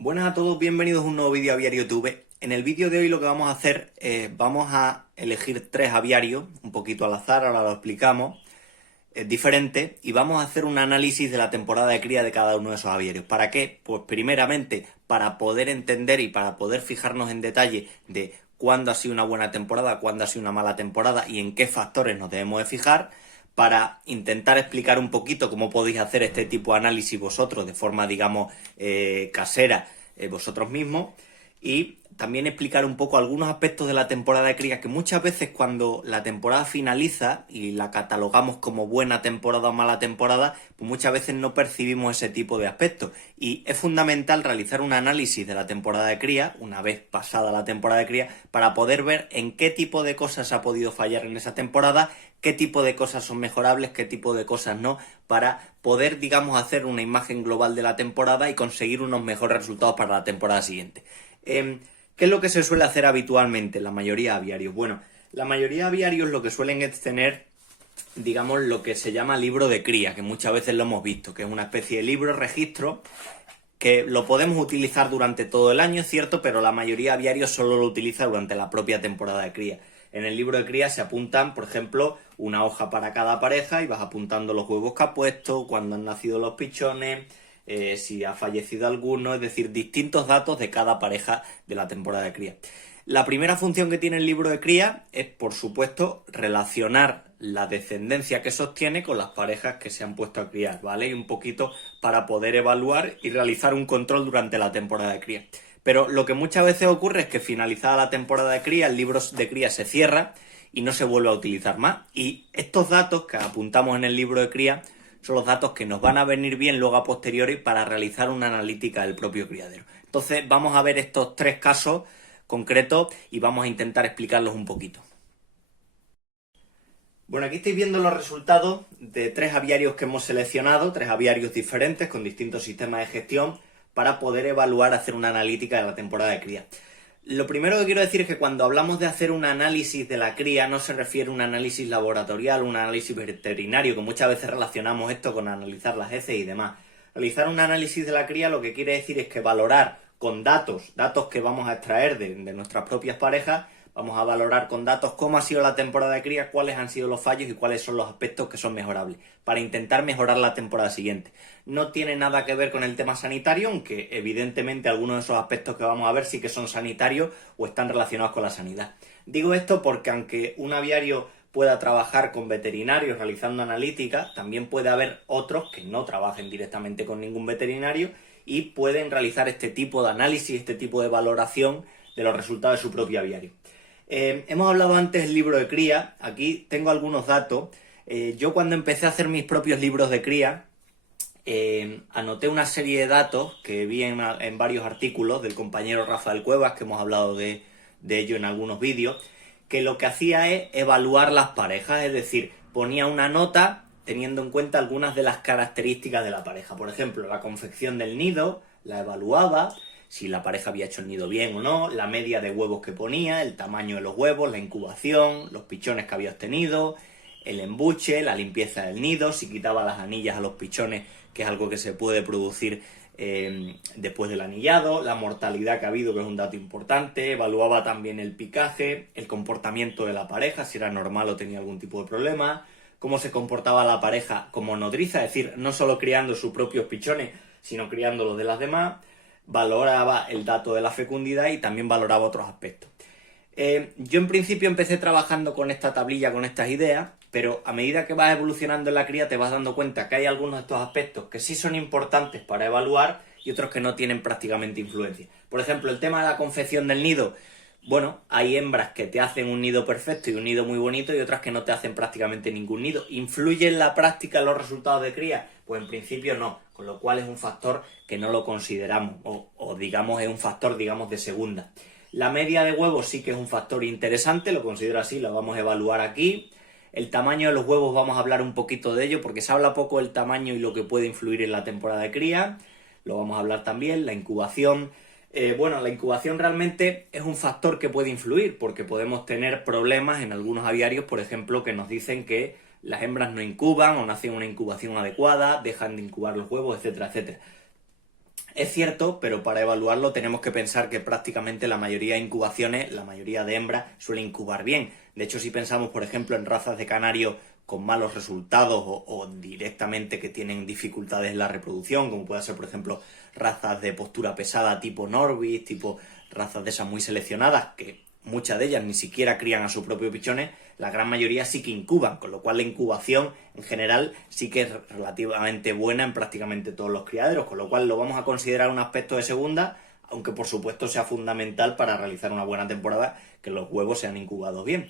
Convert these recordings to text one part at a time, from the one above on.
Buenas a todos, bienvenidos a un nuevo vídeo aviario YouTube. En el vídeo de hoy lo que vamos a hacer es vamos a elegir tres aviarios, un poquito al azar, ahora lo explicamos, diferentes, y vamos a hacer un análisis de la temporada de cría de cada uno de esos aviarios. ¿Para qué? Pues primeramente para poder entender y para poder fijarnos en detalle de cuándo ha sido una buena temporada, cuándo ha sido una mala temporada y en qué factores nos debemos de fijar, para intentar explicar un poquito cómo podéis hacer este tipo de análisis vosotros de forma, digamos, casera vosotros mismos, y también explicar un poco algunos aspectos de la temporada de cría que muchas veces cuando la temporada finaliza y la catalogamos como buena temporada o mala temporada, pues muchas veces no percibimos ese tipo de aspectos, y es fundamental realizar un análisis de la temporada de cría una vez pasada la temporada de cría para poder ver en qué tipo de cosas ha podido fallar en esa temporada, qué tipo de cosas son mejorables, qué tipo de cosas no, para poder, digamos, hacer una imagen global de la temporada y conseguir unos mejores resultados para la temporada siguiente. ¿Qué es lo que se suele hacer habitualmente en la mayoría de aviarios? Bueno, la mayoría de aviarios lo que suelen es tener, digamos, lo que se llama libro de cría, que muchas veces lo hemos visto, que es una especie de libro registro que lo podemos utilizar durante todo el año, es cierto, pero la mayoría de aviarios solo lo utiliza durante la propia temporada de cría. En el libro de cría se apuntan, por ejemplo, una hoja para cada pareja y vas apuntando los huevos que ha puesto, cuándo han nacido los pichones, si ha fallecido alguno, es decir, distintos datos de cada pareja de la temporada de cría. La primera función que tiene el libro de cría es, por supuesto, relacionar la descendencia que sostiene con las parejas que se han puesto a criar, ¿vale? Y un poquito para poder evaluar y realizar un control durante la temporada de cría. Pero lo que muchas veces ocurre es que finalizada la temporada de cría, el libro de cría se cierra y no se vuelve a utilizar más. Y estos datos que apuntamos en el libro de cría son los datos que nos van a venir bien luego a posteriori para realizar una analítica del propio criadero. Entonces vamos a ver estos tres casos concretos y vamos a intentar explicarlos un poquito. Bueno, aquí estáis viendo los resultados de tres aviarios que hemos seleccionado, tres aviarios diferentes con distintos sistemas de gestión para poder evaluar, hacer una analítica de la temporada de cría. Lo primero que quiero decir es que cuando hablamos de hacer un análisis de la cría no se refiere a un análisis laboratorial, un análisis veterinario, que muchas veces relacionamos esto con analizar las heces y demás. Realizar un análisis de la cría lo que quiere decir es que valorar con datos que vamos a extraer de nuestras propias parejas, vamos a valorar con datos cómo ha sido la temporada de cría, cuáles han sido los fallos y cuáles son los aspectos que son mejorables, para intentar mejorar la temporada siguiente. No tiene nada que ver con el tema sanitario, aunque evidentemente algunos de esos aspectos que vamos a ver sí que son sanitarios o están relacionados con la sanidad. Digo esto porque aunque un aviario pueda trabajar con veterinarios realizando analítica, también puede haber otros que no trabajen directamente con ningún veterinario y pueden realizar este tipo de análisis, este tipo de valoración de los resultados de su propio aviario. Hemos hablado antes del libro de cría, aquí tengo algunos datos. Yo cuando empecé a hacer mis propios libros de cría, anoté una serie de datos que vi en varios artículos del compañero Rafael Cuevas, que hemos hablado de ello en algunos vídeos, que lo que hacía es evaluar las parejas, es decir, ponía una nota teniendo en cuenta algunas de las características de la pareja. Por ejemplo, la confección del nido, la evaluaba, si la pareja había hecho el nido bien o no, la media de huevos que ponía, el tamaño de los huevos, la incubación, los pichones que había obtenido, el embuche, la limpieza del nido, si quitaba las anillas a los pichones, que es algo que se puede producir después del anillado, la mortalidad que ha habido, que es un dato importante, evaluaba también el picaje, el comportamiento de la pareja, si era normal o tenía algún tipo de problema, cómo se comportaba la pareja como nodriza, es decir, no solo criando sus propios pichones, sino criando los de las demás, valoraba el dato de la fecundidad y también valoraba otros aspectos. Yo en principio empecé trabajando con esta tablilla, con estas ideas, pero a medida que vas evolucionando en la cría te vas dando cuenta que hay algunos de estos aspectos que sí son importantes para evaluar y otros que no tienen prácticamente influencia. Por ejemplo, el tema de la confección del nido. Bueno, hay hembras que te hacen un nido perfecto y un nido muy bonito y otras que no te hacen prácticamente ningún nido. ¿Influye en la práctica en los resultados de cría? Pues en principio no, con lo cual es un factor que no lo consideramos o digamos es un factor, digamos, de segunda. La media de huevos sí que es un factor interesante, lo considero así, lo vamos a evaluar aquí. El tamaño de los huevos vamos a hablar un poquito de ello porque se habla poco del tamaño y lo que puede influir en la temporada de cría. Lo vamos a hablar también, la incubación. Bueno, la incubación realmente es un factor que puede influir porque podemos tener problemas en algunos aviarios, por ejemplo, que nos dicen que las hembras no incuban o no hacen una incubación adecuada, dejan de incubar los huevos, etcétera, etcétera. Es cierto, pero para evaluarlo tenemos que pensar que prácticamente la mayoría de incubaciones, la mayoría de hembras suelen incubar bien. De hecho, si pensamos, por ejemplo, en razas de canario con malos resultados o directamente que tienen dificultades en la reproducción, como puede ser, por ejemplo, razas de postura pesada tipo Norbis, tipo razas de esas muy seleccionadas, que muchas de ellas ni siquiera crían a sus propios pichones, la gran mayoría sí que incuban, con lo cual la incubación en general sí que es relativamente buena en prácticamente todos los criaderos, con lo cual lo vamos a considerar un aspecto de segunda, aunque por supuesto sea fundamental para realizar una buena temporada que los huevos sean incubados bien.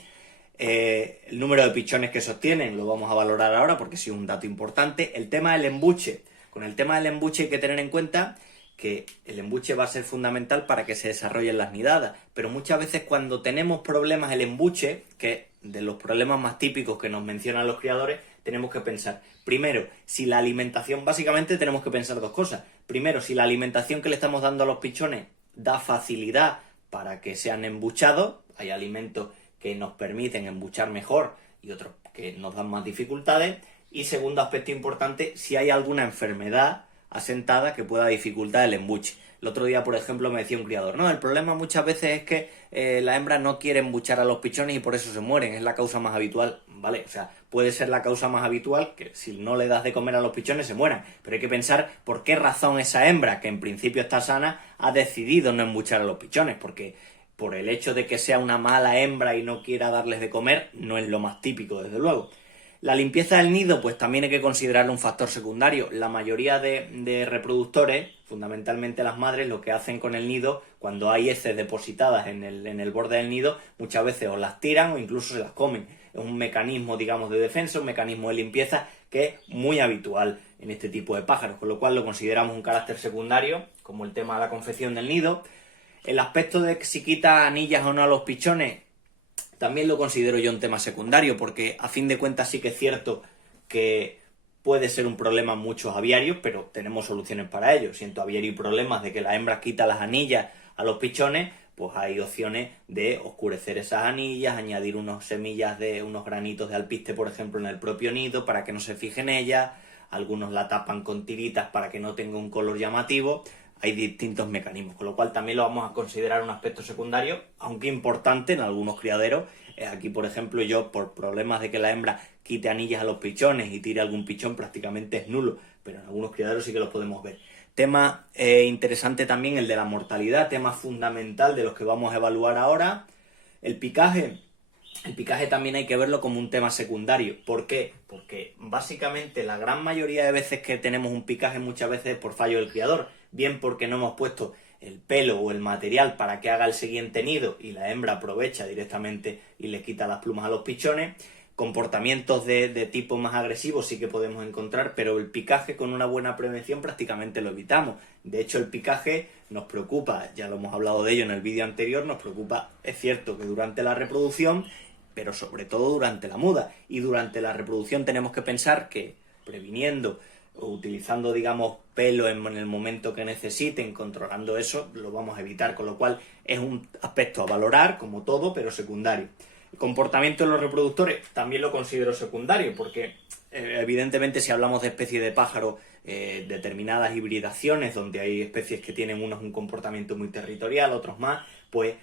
El número de pichones que sostienen lo vamos a valorar ahora porque sí es un dato importante. El tema del embuche. Con el tema del embuche hay que tener en cuenta que el embuche va a ser fundamental para que se desarrollen las nidadas, pero muchas veces cuando tenemos problemas el embuche, que de los problemas más típicos que nos mencionan los criadores, tenemos que pensar, primero, si la alimentación, básicamente tenemos que pensar dos cosas. Primero, si la alimentación que le estamos dando a los pichones da facilidad para que sean embuchados, hay alimentos que nos permiten embuchar mejor y otros que nos dan más dificultades. Y segundo aspecto importante, si hay alguna enfermedad asentada que pueda dificultar el embuche. El otro día, por ejemplo, me decía un criador, no, el problema muchas veces es que la hembra no quiere embuchar a los pichones y por eso se mueren, es la causa más habitual, ¿vale? O sea, puede ser la causa más habitual que si no le das de comer a los pichones se mueran, pero hay que pensar por qué razón esa hembra, que en principio está sana, ha decidido no embuchar a los pichones, porque por el hecho de que sea una mala hembra y no quiera darles de comer, no es lo más típico, desde luego. La limpieza del nido, pues también hay que considerarlo un factor secundario. La mayoría de reproductores, fundamentalmente las madres, lo que hacen con el nido, cuando hay heces depositadas en el borde del nido, muchas veces o las tiran o incluso se las comen. Es un mecanismo, digamos, de defensa, un mecanismo de limpieza que es muy habitual en este tipo de pájaros, con lo cual lo consideramos un carácter secundario, como el tema de la confección del nido. El aspecto de si quita anillas o no a los pichones, también lo considero yo un tema secundario, porque a fin de cuentas sí que es cierto que puede ser un problema en muchos aviarios, pero tenemos soluciones para ello. Si en tu aviario hay problemas de que la hembra quita las anillas a los pichones, pues hay opciones de oscurecer esas anillas, añadir unas semillas de unos granitos de alpiste, por ejemplo, en el propio nido para que no se fijen ellas. Algunos la tapan con tiritas para que no tenga un color llamativo. Hay distintos mecanismos, con lo cual también lo vamos a considerar un aspecto secundario, aunque importante en algunos criaderos. Aquí, por ejemplo, yo por problemas de que la hembra quite anillas a los pichones y tire algún pichón prácticamente es nulo, pero en algunos criaderos sí que los podemos ver. Tema interesante también el de la mortalidad, tema fundamental de los que vamos a evaluar ahora. El picaje también hay que verlo como un tema secundario. ¿Por qué? Porque básicamente la gran mayoría de veces que tenemos un picaje muchas veces es por fallo del criador, bien porque no hemos puesto el pelo o el material para que haga el siguiente nido y la hembra aprovecha directamente y le quita las plumas a los pichones. Comportamientos de tipo más agresivo sí que podemos encontrar, pero el picaje con una buena prevención prácticamente lo evitamos. De hecho, el picaje nos preocupa, ya lo hemos hablado de ello en el vídeo anterior, nos preocupa, es cierto que durante la reproducción, pero sobre todo durante la muda. Y durante la reproducción tenemos que pensar que previniendo o utilizando, digamos, pelo en el momento que necesiten, controlando eso, lo vamos a evitar, con lo cual es un aspecto a valorar, como todo, pero secundario. El comportamiento de los reproductores también lo considero secundario, porque evidentemente si hablamos de especies de pájaro, determinadas hibridaciones, donde hay especies que tienen unos un comportamiento muy territorial, otros más, pues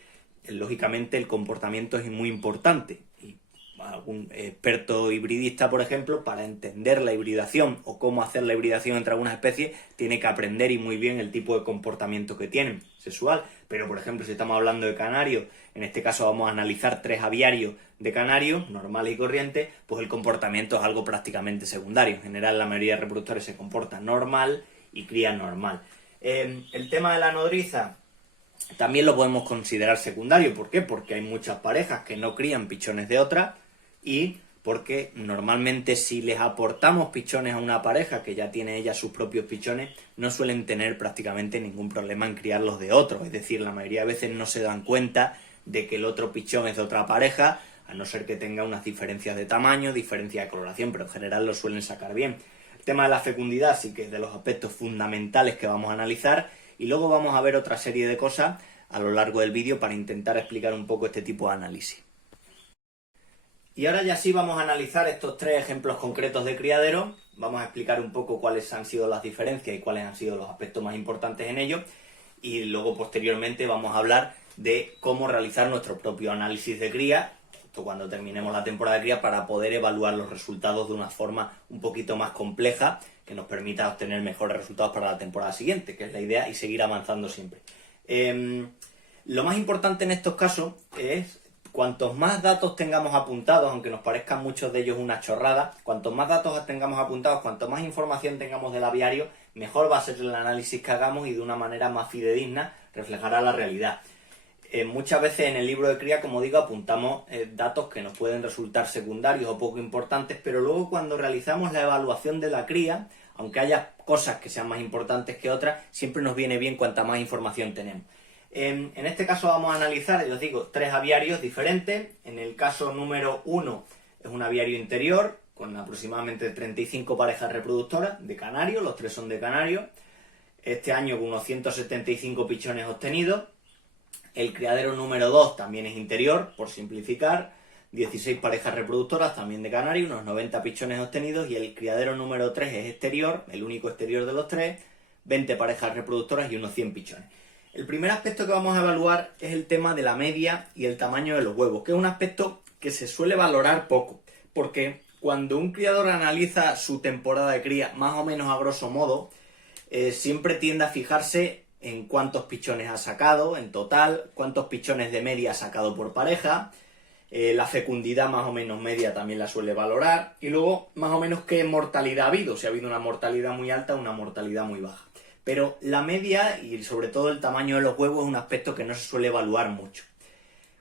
lógicamente el comportamiento es muy importante. Y algún experto hibridista, por ejemplo, para entender la hibridación o cómo hacer la hibridación entre algunas especies, tiene que aprender y muy bien el tipo de comportamiento que tienen, sexual. Pero, por ejemplo, si estamos hablando de canarios, en este caso vamos a analizar 3 aviarios de canarios, normales y corrientes, pues el comportamiento es algo prácticamente secundario. En general, la mayoría de reproductores se comportan normal y crían normal. El tema de la nodriza también lo podemos considerar secundario. ¿Por qué? Porque hay muchas parejas que no crían pichones de otras y porque normalmente si les aportamos pichones a una pareja que ya tiene ella sus propios pichones, no suelen tener prácticamente ningún problema en criarlos de otros. Es decir, la mayoría de veces no se dan cuenta de que el otro pichón es de otra pareja, a no ser que tenga unas diferencias de tamaño, diferencias de coloración, pero en general lo suelen sacar bien. El tema de la fecundidad sí que es de los aspectos fundamentales que vamos a analizar y luego vamos a ver otra serie de cosas a lo largo del vídeo para intentar explicar un poco este tipo de análisis. Y ahora ya sí vamos a analizar estos tres ejemplos concretos de criadero. Vamos a explicar un poco cuáles han sido las diferencias y cuáles han sido los aspectos más importantes en ellos. Y luego posteriormente vamos a hablar de cómo realizar nuestro propio análisis de cría, cuando terminemos la temporada de cría, para poder evaluar los resultados de una forma un poquito más compleja que nos permita obtener mejores resultados para la temporada siguiente, que es la idea, y seguir avanzando siempre. Lo más importante en estos casos es, cuantos más datos tengamos apuntados, aunque nos parezcan muchos de ellos una chorrada, cuantos más datos tengamos apuntados, cuanto más información tengamos del aviario, mejor va a ser el análisis que hagamos y de una manera más fidedigna reflejará la realidad. Muchas veces en el libro de cría, como digo, apuntamos datos que nos pueden resultar secundarios o poco importantes, pero luego cuando realizamos la evaluación de la cría, aunque haya cosas que sean más importantes que otras, siempre nos viene bien cuanta más información tenemos. En este caso vamos a analizar, os digo, tres aviarios diferentes. En el caso número 1 es un aviario interior con aproximadamente 35 parejas reproductoras de canario, los tres son de canario. Este año con unos 175 pichones obtenidos. El criadero número 2 también es interior, por simplificar, 16 parejas reproductoras también de canario, unos 90 pichones obtenidos. Y el criadero número 3 es exterior, el único exterior de los tres, 20 parejas reproductoras y unos 100 pichones. El primer aspecto que vamos a evaluar es el tema de la media y el tamaño de los huevos, que es un aspecto que se suele valorar poco, porque cuando un criador analiza su temporada de cría, más o menos a grosso modo, siempre tiende a fijarse en cuántos pichones ha sacado en total, cuántos pichones de media ha sacado por pareja, la fecundidad más o menos media también la suele valorar, y luego más o menos qué mortalidad ha habido, si ha habido una mortalidad muy alta o una mortalidad muy baja. Pero la media y sobre todo el tamaño de los huevos es un aspecto que no se suele evaluar mucho.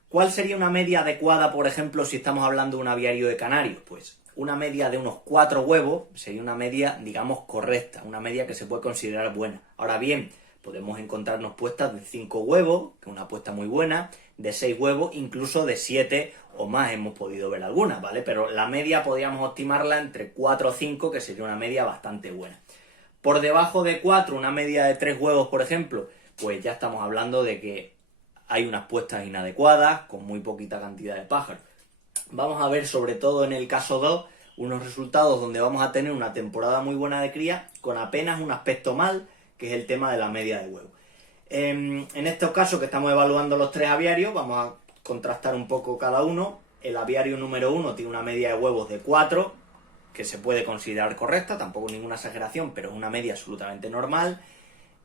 ¿Cuál sería una media adecuada, por ejemplo, si estamos hablando de un aviario de canarios? Pues una media de unos 4 huevos sería una media, digamos, correcta, una media que se puede considerar buena. Ahora bien, podemos encontrarnos puestas de 5 huevos, que es una apuesta muy buena, de 6 huevos, incluso de 7 o más hemos podido ver algunas, ¿vale? Pero la media podríamos estimarla entre 4 o 5, que sería una media bastante buena. Por debajo de 4, una media de 3 huevos, por ejemplo, pues ya estamos hablando de que hay unas puestas inadecuadas, con muy poquita cantidad de pájaros. Vamos a ver, sobre todo en el caso 2, unos resultados donde vamos a tener una temporada muy buena de cría, con apenas un aspecto mal, que es el tema de la media de huevos. En estos casos que estamos evaluando los tres aviarios, vamos a contrastar un poco cada uno. El aviario número 1 tiene una media de huevos de 4, que se puede considerar correcta, tampoco ninguna exageración, pero es una media absolutamente normal.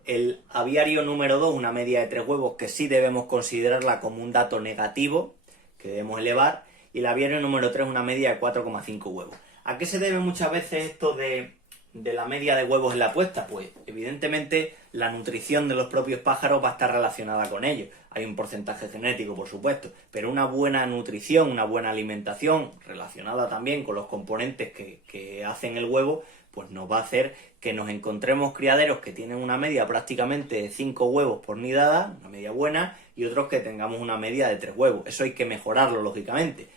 El aviario número 2, una media de 3 huevos, que sí debemos considerarla como un dato negativo, que debemos elevar. Y el aviario número 3, una media de 4,5 huevos. ¿A qué se debe muchas veces esto de la media de huevos en la puesta? Pues evidentemente la nutrición de los propios pájaros va a estar relacionada con ello. Hay un porcentaje genético, por supuesto, pero una buena nutrición, una buena alimentación relacionada también con los componentes que hacen el huevo, pues nos va a hacer que nos encontremos criaderos que tienen una media prácticamente de 5 huevos por nidada, una media buena, y otros que tengamos una media de 3 huevos. Eso hay que mejorarlo, lógicamente.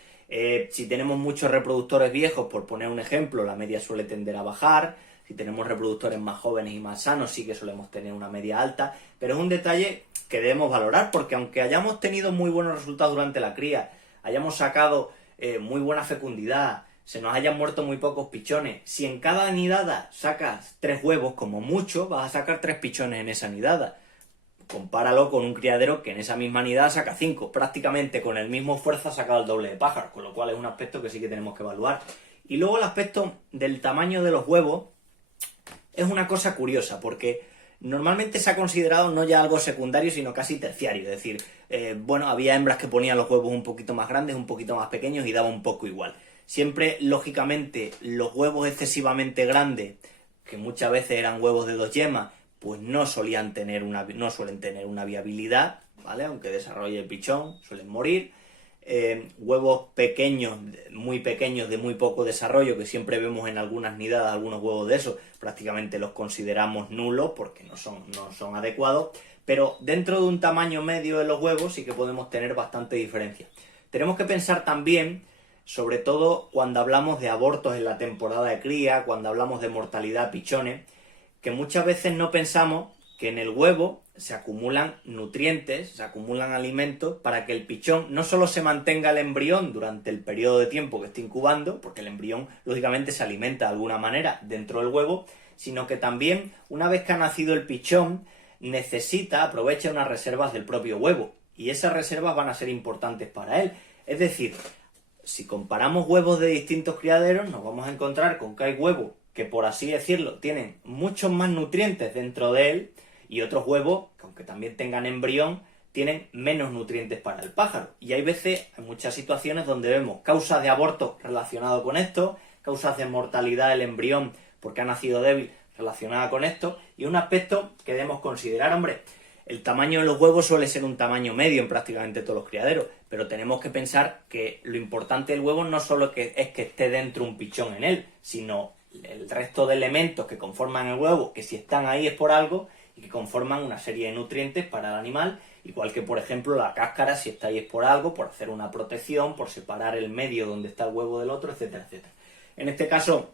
Si tenemos muchos reproductores viejos, por poner un ejemplo, la media suele tender a bajar. Si tenemos reproductores más jóvenes y más sanos, sí que solemos tener una media alta, pero es un detalle que debemos valorar, porque aunque hayamos tenido muy buenos resultados durante la cría, hayamos sacado muy buena fecundidad, se nos hayan muerto muy pocos pichones, si en cada nidada sacas 3 huevos, como mucho, vas a sacar 3 pichones en esa nidada. Compáralo con un criadero que en esa misma nidada saca 5, prácticamente con el mismo esfuerzo ha sacado el doble de pájaros, con lo cual es un aspecto que sí que tenemos que evaluar. Y luego el aspecto del tamaño de los huevos es una cosa curiosa, porque normalmente se ha considerado no ya algo secundario, sino casi terciario. Es decir, bueno, había hembras que ponían los huevos un poquito más grandes, un poquito más pequeños y daba un poco igual. Siempre, lógicamente, los huevos excesivamente grandes, que muchas veces eran huevos de 2 yemas, pues no suelen tener una viabilidad, ¿vale? Aunque desarrolle el pichón, suelen morir. Huevos pequeños, de muy poco desarrollo, que siempre vemos en algunas nidadas, algunos huevos de esos, prácticamente los consideramos nulos porque no son adecuados, pero dentro de un tamaño medio de los huevos sí que podemos tener bastante diferencia. Tenemos que pensar también, sobre todo cuando hablamos de abortos en la temporada de cría, cuando hablamos de mortalidad pichones, que muchas veces no pensamos que en el huevo se acumulan nutrientes, se acumulan alimentos para que el pichón no solo se mantenga el embrión durante el periodo de tiempo que esté incubando, porque el embrión lógicamente se alimenta de alguna manera dentro del huevo, sino que también una vez que ha nacido el pichón aprovecha unas reservas del propio huevo y esas reservas van a ser importantes para él. Es decir, si comparamos huevos de distintos criaderos nos vamos a encontrar con que hay huevos que, por así decirlo, tienen muchos más nutrientes dentro de él y otros huevos, que aunque también tengan embrión, tienen menos nutrientes para el pájaro. Y hay veces, hay muchas situaciones donde vemos causas de aborto relacionadas con esto, causas de mortalidad del embrión porque ha nacido débil relacionada con esto, y un aspecto que debemos considerar, hombre, el tamaño de los huevos suele ser un tamaño medio en prácticamente todos los criaderos, pero tenemos que pensar que lo importante del huevo no solo es que esté dentro un pichón en él, sino el resto de elementos que conforman el huevo, que si están ahí es por algo, y que conforman una serie de nutrientes para el animal, igual que por ejemplo la cáscara, si está ahí es por algo, por hacer una protección, por separar el medio donde está el huevo del otro, etcétera, etcétera. En este caso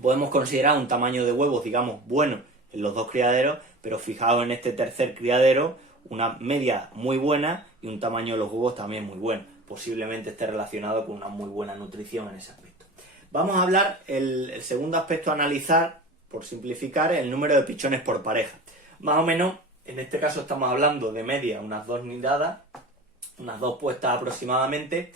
podemos considerar un tamaño de huevos, digamos, bueno en los dos criaderos, pero fijaos en este tercer criadero, una media muy buena y un tamaño de los huevos también muy bueno. Posiblemente esté relacionado con una muy buena nutrición en ese aspecto. Vamos a hablar, el segundo aspecto a analizar, por simplificar, el número de pichones por pareja. Más o menos, en este caso estamos hablando de media, unas 2 nidadas, unas 2 puestas aproximadamente.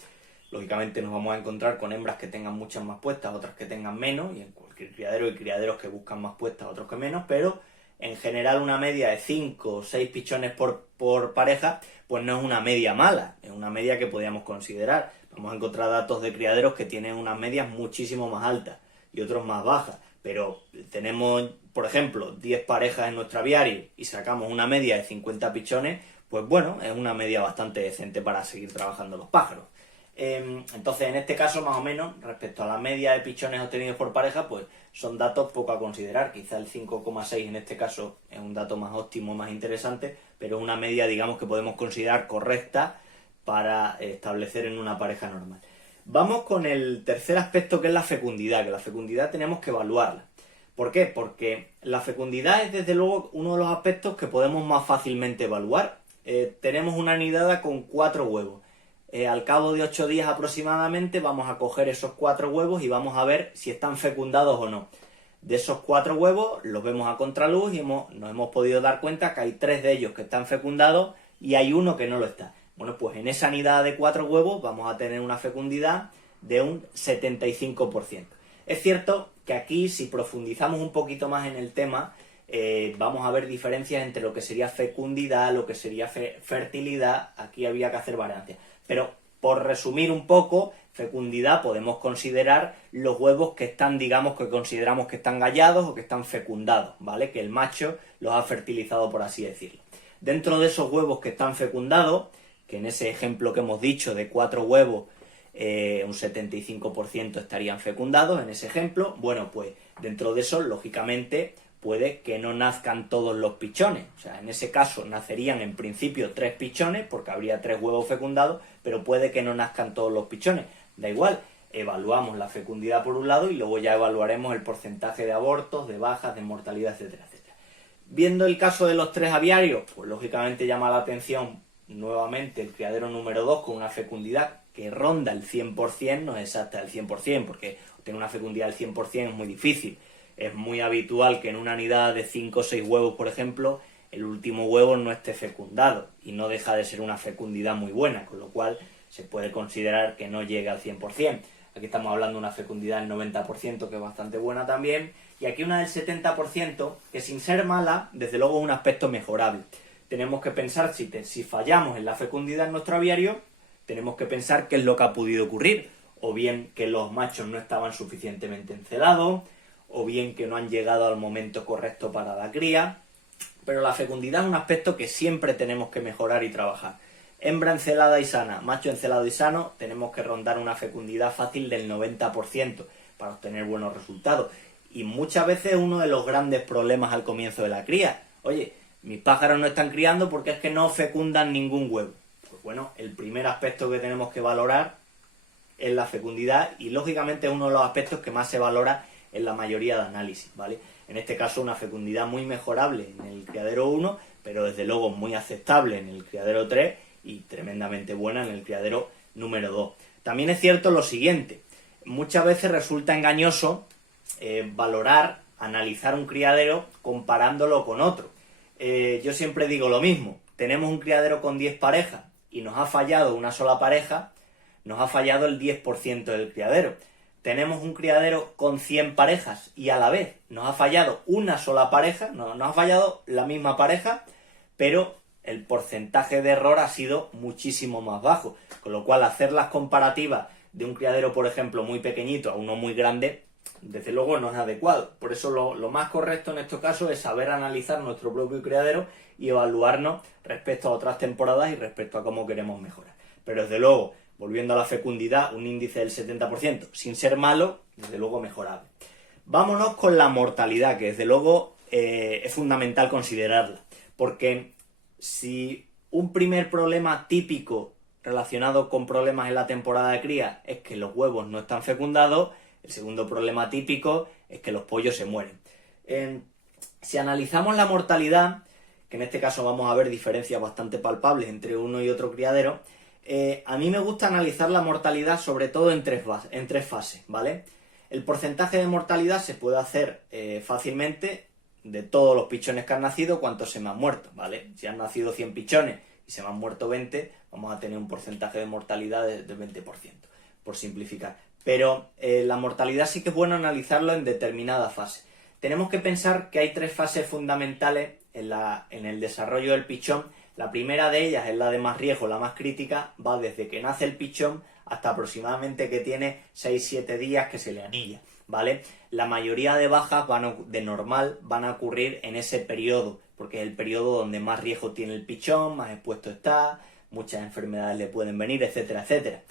Lógicamente nos vamos a encontrar con hembras que tengan muchas más puestas, otras que tengan menos, y en cualquier criadero hay criaderos que buscan más puestas, otros que menos, pero en general una media de 5 o 6 pichones por pareja, pues no es una media mala, es una media que podríamos considerar. Vamos a encontrar datos de criaderos que tienen unas medias muchísimo más altas y otros más bajas, pero tenemos, por ejemplo, 10 parejas en nuestro aviario y sacamos una media de 50 pichones, pues bueno, es una media bastante decente para seguir trabajando los pájaros. Entonces, en este caso, más o menos, respecto a la media de pichones obtenidos por pareja, pues son datos poco a considerar. Quizá el 5,6 en este caso es un dato más óptimo, más interesante, pero una media, digamos, que podemos considerar correcta para establecer en una pareja normal. Vamos con el tercer aspecto, que es la fecundidad, que la fecundidad tenemos que evaluarla. ¿Por qué? Porque la fecundidad es, desde luego, uno de los aspectos que podemos más fácilmente evaluar. Tenemos una nidada con 4 huevos. Al cabo de 8 días aproximadamente vamos a coger esos 4 huevos y vamos a ver si están fecundados o no. De esos 4 huevos los vemos a contraluz y nos hemos podido dar cuenta que hay 3 de ellos que están fecundados y hay uno que no lo está. Bueno, pues en esa nidada de 4 huevos vamos a tener una fecundidad de un 75%. Es cierto que aquí, si profundizamos un poquito más en el tema, vamos a ver diferencias entre lo que sería fecundidad, lo que sería fertilidad. Aquí había que hacer variantes. Pero, por resumir un poco, fecundidad podemos considerar los huevos que están, digamos, que consideramos que están gallados o que están fecundados, ¿vale? Que el macho los ha fertilizado, por así decirlo. Dentro de esos huevos que están fecundados, que en ese ejemplo que hemos dicho de 4 huevos, un 75% estarían fecundados, en ese ejemplo, bueno, pues dentro de eso, lógicamente, puede que no nazcan todos los pichones. O sea, en ese caso nacerían en principio 3 pichones, porque habría 3 huevos fecundados, pero puede que no nazcan todos los pichones. Da igual, evaluamos la fecundidad por un lado y luego ya evaluaremos el porcentaje de abortos, de bajas, de mortalidad, etcétera, etcétera. Viendo el caso de los 3 aviarios, pues lógicamente llama la atención nuevamente el criadero número 2 con una fecundidad que ronda el 100%, no es exacta el 100%, porque obtener una fecundidad del 100% es muy difícil. Es muy habitual que en una nidada de 5 o 6 huevos, por ejemplo, el último huevo no esté fecundado y no deja de ser una fecundidad muy buena, con lo cual se puede considerar que no llega al 100%. Aquí estamos hablando de una fecundidad del 90%, que es bastante buena también, y aquí una del 70%, que sin ser mala, desde luego es un aspecto mejorable. Tenemos que pensar, si fallamos en la fecundidad en nuestro aviario, tenemos que pensar qué es lo que ha podido ocurrir, o bien que los machos no estaban suficientemente encelados, o bien que no han llegado al momento correcto para la cría, pero la fecundidad es un aspecto que siempre tenemos que mejorar y trabajar. Hembra encelada y sana, macho encelado y sano, tenemos que rondar una fecundidad fácil del 90% para obtener buenos resultados. Y muchas veces uno de los grandes problemas al comienzo de la cría. Oye, mis pájaros no están criando porque es que no fecundan ningún huevo. Pues bueno, el primer aspecto que tenemos que valorar es la fecundidad y lógicamente es uno de los aspectos que más se valora en la mayoría de análisis, ¿vale? En este caso una fecundidad muy mejorable en el criadero 1, pero desde luego muy aceptable en el criadero 3 y tremendamente buena en el criadero número 2. También es cierto lo siguiente, muchas veces resulta engañoso valorar, analizar un criadero comparándolo con otro. Yo siempre digo lo mismo, tenemos un criadero con 10 parejas y nos ha fallado una sola pareja, nos ha fallado el 10% del criadero. Tenemos un criadero con 100 parejas y a la vez nos ha fallado una sola pareja, nos ha fallado la misma pareja, pero el porcentaje de error ha sido muchísimo más bajo, con lo cual hacer las comparativas de un criadero, por ejemplo, muy pequeñito a uno muy grande, desde luego no es adecuado. Por eso lo más correcto en estos casos es saber analizar nuestro propio criadero y evaluarnos respecto a otras temporadas y respecto a cómo queremos mejorar. Pero desde luego, volviendo a la fecundidad, un índice del 70%, sin ser malo, desde luego mejorable. Vámonos con la mortalidad, que desde luego es fundamental considerarla, porque si un primer problema típico relacionado con problemas en la temporada de cría es que los huevos no están fecundados, el segundo problema típico es que los pollos se mueren. Si analizamos la mortalidad, que en este caso vamos a ver diferencias bastante palpables entre uno y otro criadero, a mí me gusta analizar la mortalidad sobre todo en tres fases, ¿vale? El porcentaje de mortalidad se puede hacer fácilmente de todos los pichones que han nacido, cuántos se me han muerto, ¿vale? Si han nacido 100 pichones y se me han muerto 20, vamos a tener un porcentaje de mortalidad del 20%, por simplificar. Pero la mortalidad sí que es bueno analizarlo en determinada fase. Tenemos que pensar que hay tres fases fundamentales en el desarrollo del pichón. La primera de ellas es la de más riesgo, la más crítica, va desde que nace el pichón hasta aproximadamente que tiene 6-7 días que se le anilla, ¿vale? La mayoría de bajas de normal van a ocurrir en ese periodo, porque es el periodo donde más riesgo tiene el pichón, más expuesto está, muchas enfermedades le pueden venir, etcétera, etcétera.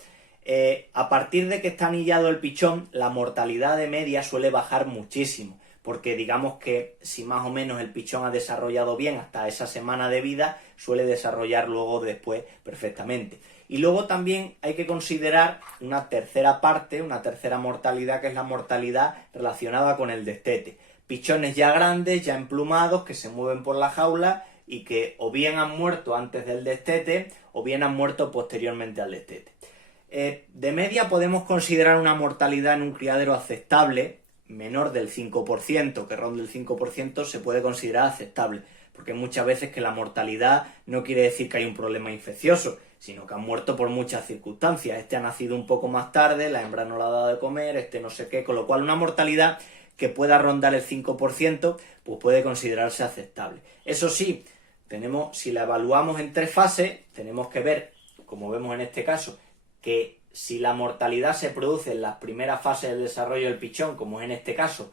A partir de que está anillado el pichón, la mortalidad de media suele bajar muchísimo, porque digamos que si más o menos el pichón ha desarrollado bien hasta esa semana de vida, suele desarrollar luego después perfectamente. Y luego también hay que considerar una tercera parte, una tercera mortalidad, que es la mortalidad relacionada con el destete. Pichones ya grandes, ya emplumados, que se mueven por la jaula y que o bien han muerto antes del destete o bien han muerto posteriormente al destete. De media podemos considerar una mortalidad en un criadero aceptable, menor del 5%, que ronde el 5%, se puede considerar aceptable, porque muchas veces que la mortalidad no quiere decir que hay un problema infeccioso, sino que han muerto por muchas circunstancias. Este ha nacido un poco más tarde, la hembra no le ha dado de comer, este no sé qué, con lo cual una mortalidad que pueda rondar el 5%, pues puede considerarse aceptable. Eso sí, si la evaluamos en tres fases, tenemos que ver, como vemos en este caso, que si la mortalidad se produce en las primeras fases del desarrollo del pichón, como es en este caso,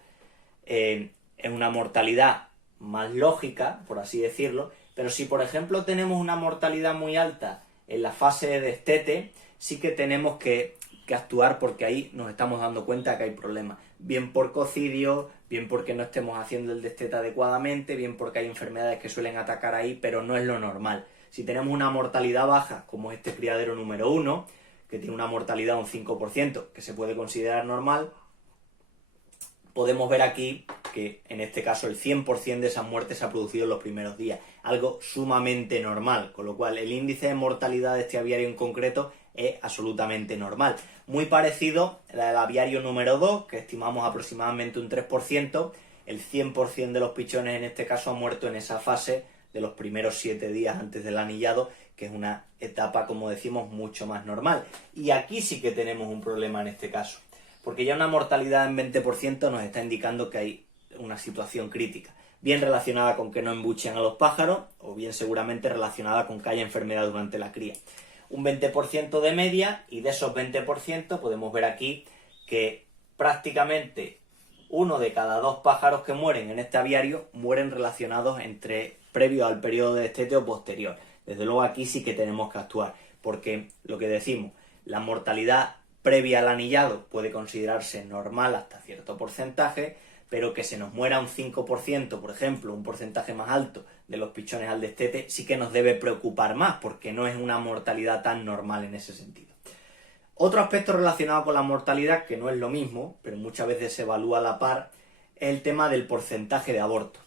es una mortalidad más lógica, por así decirlo, pero si por ejemplo tenemos una mortalidad muy alta en la fase de destete, sí que tenemos que actuar, porque ahí nos estamos dando cuenta que hay problemas, bien por cocidio, bien porque no estemos haciendo el destete adecuadamente, bien porque hay enfermedades que suelen atacar ahí, pero no es lo normal. Si tenemos una mortalidad baja, como este criadero número 1, que tiene una mortalidad de un 5%, que se puede considerar normal, podemos ver aquí que en este caso el 100% de esas muertes se ha producido en los primeros días, algo sumamente normal, con lo cual el índice de mortalidad de este aviario en concreto es absolutamente normal. Muy parecido al aviario número 2, que estimamos aproximadamente un 3%, el 100% de los pichones en este caso ha muerto en esa fase de los primeros 7 días antes del anillado, que es una etapa, como decimos, mucho más normal. Y aquí sí que tenemos un problema en este caso, porque ya una mortalidad en 20% nos está indicando que hay una situación crítica, bien relacionada con que no embuchen a los pájaros, o bien seguramente relacionada con que haya enfermedad durante la cría. Un 20% de media, y de esos 20% podemos ver aquí que prácticamente 1 de cada 2 pájaros que mueren en este aviario mueren relacionados previo al periodo de destete o posterior. Desde luego aquí sí que tenemos que actuar, porque lo que decimos, la mortalidad previa al anillado puede considerarse normal hasta cierto porcentaje, pero que se nos muera un 5%, por ejemplo, un porcentaje más alto de los pichones al destete, sí que nos debe preocupar más, porque no es una mortalidad tan normal en ese sentido. Otro aspecto relacionado con la mortalidad, que no es lo mismo, pero muchas veces se evalúa a la par, es el tema del porcentaje de aborto.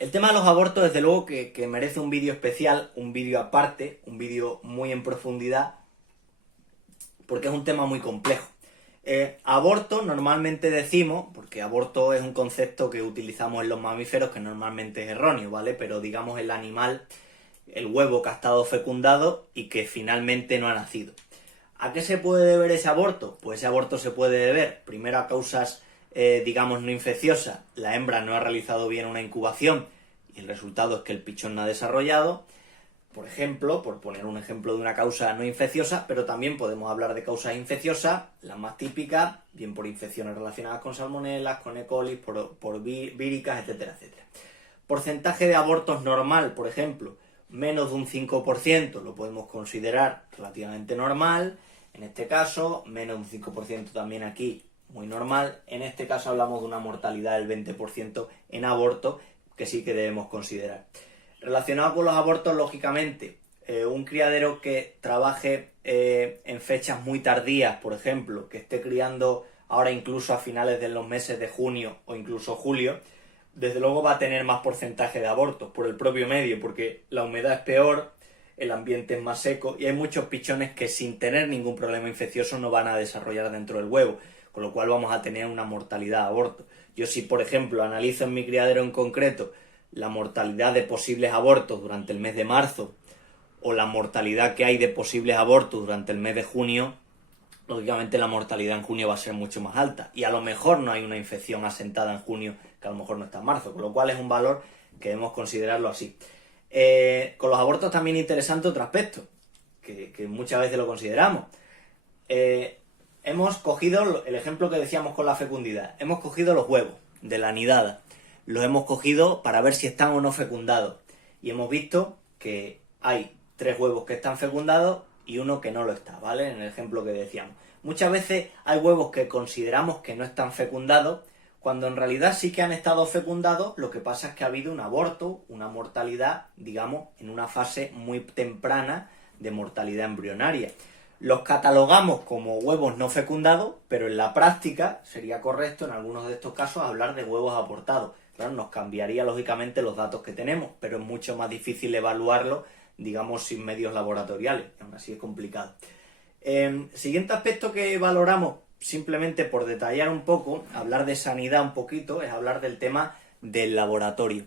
El tema de los abortos, desde luego, que merece un vídeo especial, un vídeo aparte, un vídeo muy en profundidad, porque es un tema muy complejo. Aborto normalmente decimos, porque aborto es un concepto que utilizamos en los mamíferos que normalmente es erróneo, ¿vale? Pero digamos el animal, el huevo que ha estado fecundado y que finalmente no ha nacido. ¿A qué se puede deber ese aborto? Pues ese aborto se puede deber primero a causas, digamos, no infecciosas. La hembra no ha realizado bien una incubación y el resultado es que el pichón no ha desarrollado. Por ejemplo, por poner un ejemplo de una causa no infecciosa, pero también podemos hablar de causas infecciosas, las más típicas, bien por infecciones relacionadas con salmonelas, con E. coli, por víricas, etcétera, etcétera. Porcentaje de abortos normal, por ejemplo, menos de un 5%, lo podemos considerar relativamente normal. En este caso, menos de un 5% también aquí, muy normal. En este caso hablamos de una mortalidad del 20% en aborto, que sí que debemos considerar. Relacionado con los abortos, lógicamente, un criadero que trabaje en fechas muy tardías, por ejemplo, que esté criando ahora incluso a finales de los meses de junio o incluso julio, desde luego va a tener más porcentaje de abortos por el propio medio, porque la humedad es peor, el ambiente es más seco y hay muchos pichones que sin tener ningún problema infeccioso no van a desarrollar dentro del huevo, con lo cual vamos a tener una mortalidad de aborto. Yo si, por ejemplo, analizo en mi criadero en concreto la mortalidad de posibles abortos durante el mes de marzo o la mortalidad que hay de posibles abortos durante el mes de junio, lógicamente la mortalidad en junio va a ser mucho más alta y a lo mejor no hay una infección asentada en junio que a lo mejor no está en marzo, con lo cual es un valor que debemos considerarlo así. Con los abortos también interesante otro aspecto, que muchas veces lo consideramos. Hemos cogido el ejemplo que decíamos con la fecundidad, hemos cogido los huevos de la nidada, los hemos cogido para ver si están o no fecundados y hemos visto que hay 3 huevos que están fecundados y uno que no lo está, ¿vale? En el ejemplo que decíamos. Muchas veces hay huevos que consideramos que no están fecundados, cuando en realidad sí que han estado fecundados, lo que pasa es que ha habido un aborto, una mortalidad, digamos, en una fase muy temprana de mortalidad embrionaria. Los catalogamos como huevos no fecundados, pero en la práctica sería correcto en algunos de estos casos hablar de huevos abortados. Claro, nos cambiaría lógicamente los datos que tenemos, pero es mucho más difícil evaluarlo, digamos, sin medios laboratoriales. Aún así es complicado. Siguiente aspecto que valoramos, simplemente por detallar un poco, hablar de sanidad un poquito, es hablar del tema del laboratorio.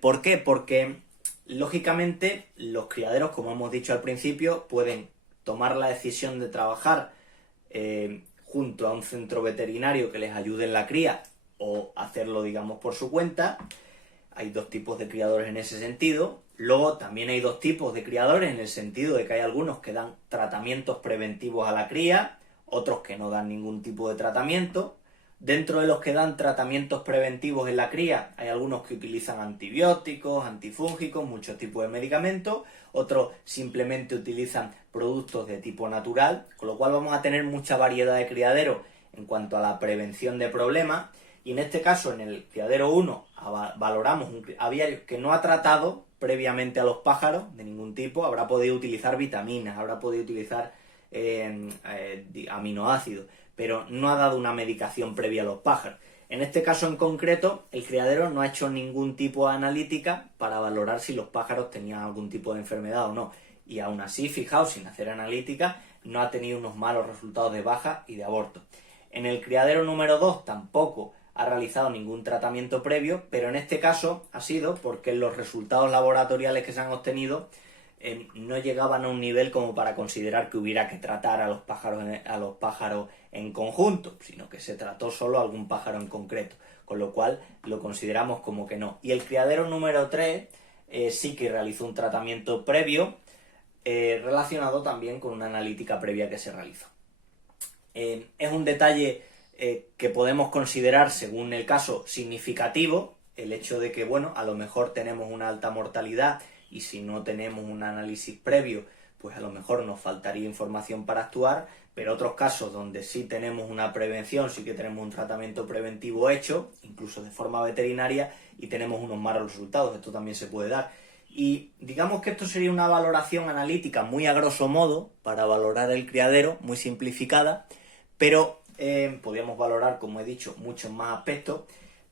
¿Por qué? Porque, lógicamente, los criaderos, como hemos dicho al principio, pueden tomar la decisión de trabajar junto a un centro veterinario que les ayude en la cría o hacerlo, digamos, por su cuenta. Hay 2 tipos de criadores en ese sentido. Luego también hay 2 tipos de criadores en el sentido de que hay algunos que dan tratamientos preventivos a la cría, otros que no dan ningún tipo de tratamiento. Dentro de los que dan tratamientos preventivos en la cría, hay algunos que utilizan antibióticos, antifúngicos, muchos tipos de medicamentos, otros simplemente utilizan productos de tipo natural, con lo cual vamos a tener mucha variedad de criaderos en cuanto a la prevención de problemas. Y en este caso, en el criadero 1, valoramos un aviario que no ha tratado previamente a los pájaros de ningún tipo, habrá podido utilizar vitaminas, habrá podido utilizar aminoácidos, pero no ha dado una medicación previa a los pájaros. En este caso en concreto, el criadero no ha hecho ningún tipo de analítica para valorar si los pájaros tenían algún tipo de enfermedad o no. Y aún así, fijaos, sin hacer analítica, no ha tenido unos malos resultados de baja y de aborto. En el criadero número 2 tampoco ha realizado ningún tratamiento previo, pero en este caso ha sido porque los resultados laboratoriales que se han obtenido no llegaban a un nivel como para considerar que hubiera que tratar a los pájaros en conjunto, sino que se trató solo a algún pájaro en concreto, con lo cual lo consideramos como que no. Y el criadero número 3 sí que realizó un tratamiento previo relacionado también con una analítica previa que se realizó. Es un detalle que podemos considerar, según el caso, significativo, el hecho de que, bueno, a lo mejor tenemos una alta mortalidad y si no tenemos un análisis previo, pues a lo mejor nos faltaría información para actuar, pero otros casos donde sí tenemos una prevención, sí que tenemos un tratamiento preventivo hecho, incluso de forma veterinaria, y tenemos unos malos resultados, esto también se puede dar. Y digamos que esto sería una valoración analítica muy a grosso modo, para valorar el criadero, muy simplificada, pero podríamos valorar, como he dicho, muchos más aspectos,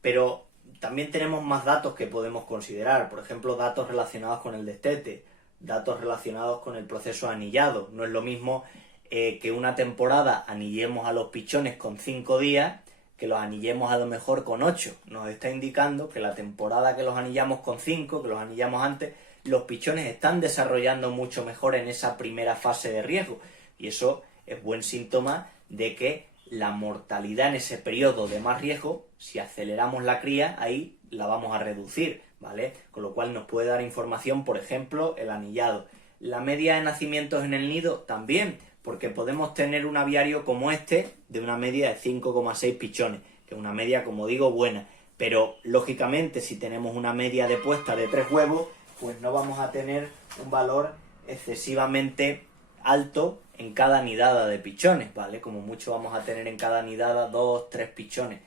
pero también tenemos más datos que podemos considerar, por ejemplo, datos relacionados con el destete, datos relacionados con el proceso de anillado. No es lo mismo que una temporada anillemos a los pichones con 5 días que los anillemos a lo mejor con 8. Nos está indicando que la temporada que los anillamos con 5, que los anillamos antes, los pichones están desarrollando mucho mejor en esa primera fase de riesgo. Y eso es buen síntoma de que la mortalidad en ese periodo de más riesgo, si aceleramos la cría, ahí la vamos a reducir, ¿vale? Con lo cual nos puede dar información, por ejemplo, el anillado. La media de nacimientos en el nido también, porque podemos tener un aviario como este de una media de 5,6 pichones, que es una media, como digo, buena. Pero, lógicamente, si tenemos una media de puesta de 3 huevos, pues no vamos a tener un valor excesivamente alto en cada nidada de pichones, ¿vale? Como mucho vamos a tener en cada nidada 2, 3 pichones.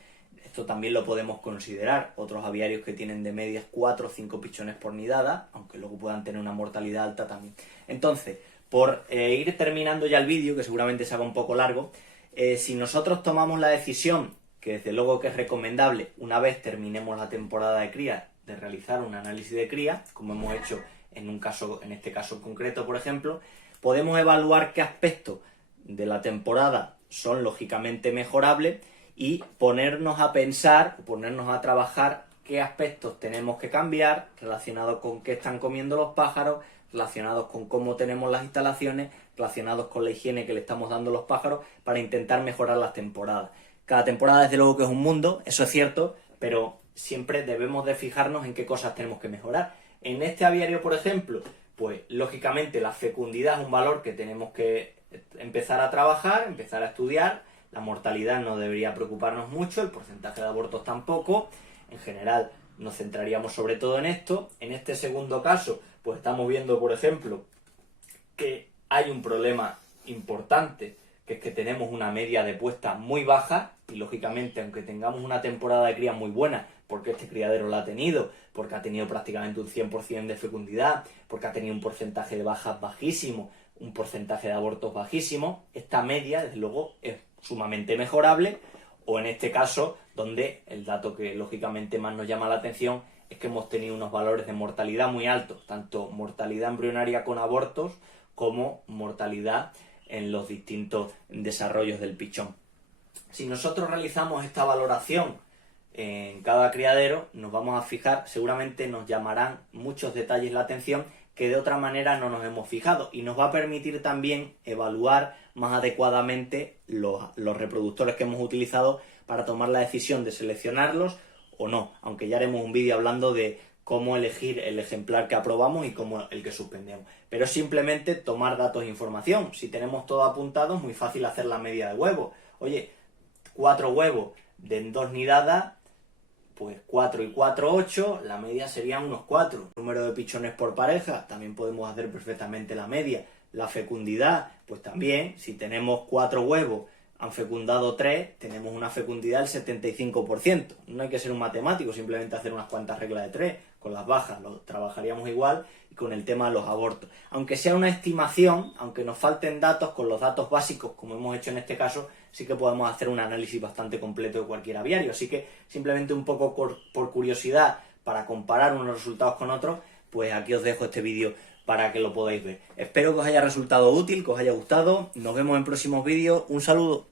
Esto también lo podemos considerar. Otros aviarios que tienen de medias 4 o 5 pichones por nidada, aunque luego puedan tener una mortalidad alta también. Entonces, por ir terminando ya el vídeo, que seguramente se haga un poco largo, si nosotros tomamos la decisión, que desde luego que es recomendable, una vez terminemos la temporada de cría, de realizar un análisis de cría, como hemos hecho en este caso concreto, por ejemplo, podemos evaluar qué aspectos de la temporada son lógicamente mejorables y ponernos a pensar, ponernos a trabajar qué aspectos tenemos que cambiar relacionados con qué están comiendo los pájaros, relacionados con cómo tenemos las instalaciones, relacionados con la higiene que le estamos dando a los pájaros para intentar mejorar las temporadas. Cada temporada desde luego que es un mundo, eso es cierto, pero siempre debemos de fijarnos en qué cosas tenemos que mejorar. En este aviario, por ejemplo, pues lógicamente la fecundidad es un valor que tenemos que empezar a trabajar, empezar a estudiar. La mortalidad no debería preocuparnos mucho, el porcentaje de abortos tampoco. En general nos centraríamos sobre todo en esto. En este segundo caso, pues estamos viendo, por ejemplo, que hay un problema importante, que es que tenemos una media de puesta muy baja y lógicamente, aunque tengamos una temporada de cría muy buena, porque este criadero la ha tenido, porque ha tenido prácticamente un 100% de fecundidad, porque ha tenido un porcentaje de bajas bajísimo, un porcentaje de abortos bajísimo, esta media, desde luego, es sumamente mejorable, o en este caso, donde el dato que lógicamente más nos llama la atención es que hemos tenido unos valores de mortalidad muy altos, tanto mortalidad embrionaria con abortos como mortalidad en los distintos desarrollos del pichón. Si nosotros realizamos esta valoración en cada criadero, nos vamos a fijar, seguramente nos llamarán muchos detalles la atención que de otra manera no nos hemos fijado y nos va a permitir también evaluar más adecuadamente los reproductores que hemos utilizado para tomar la decisión de seleccionarlos o no, aunque ya haremos un vídeo hablando de cómo elegir el ejemplar que aprobamos y cómo el que suspendemos. Pero simplemente tomar datos e información. Si tenemos todo apuntado, es muy fácil hacer la media de huevos. Oye, 4 huevos de 2 nidadas, pues 4 y 4, 8, la media serían unos 4. Número de pichones por pareja, también podemos hacer perfectamente la media. La fecundidad, pues también, si tenemos 4 huevos, han fecundado 3, tenemos una fecundidad del 75%. No hay que ser un matemático, simplemente hacer unas cuantas reglas de 3. Con las bajas lo trabajaríamos igual y con el tema de los abortos. Aunque sea una estimación, aunque nos falten datos, con los datos básicos, como hemos hecho en este caso, sí que podemos hacer un análisis bastante completo de cualquier aviario. Así que simplemente un poco por curiosidad, para comparar unos resultados con otros, pues aquí os dejo este vídeo para que lo podáis ver. Espero que os haya resultado útil, que os haya gustado. Nos vemos en próximos vídeos. Un saludo.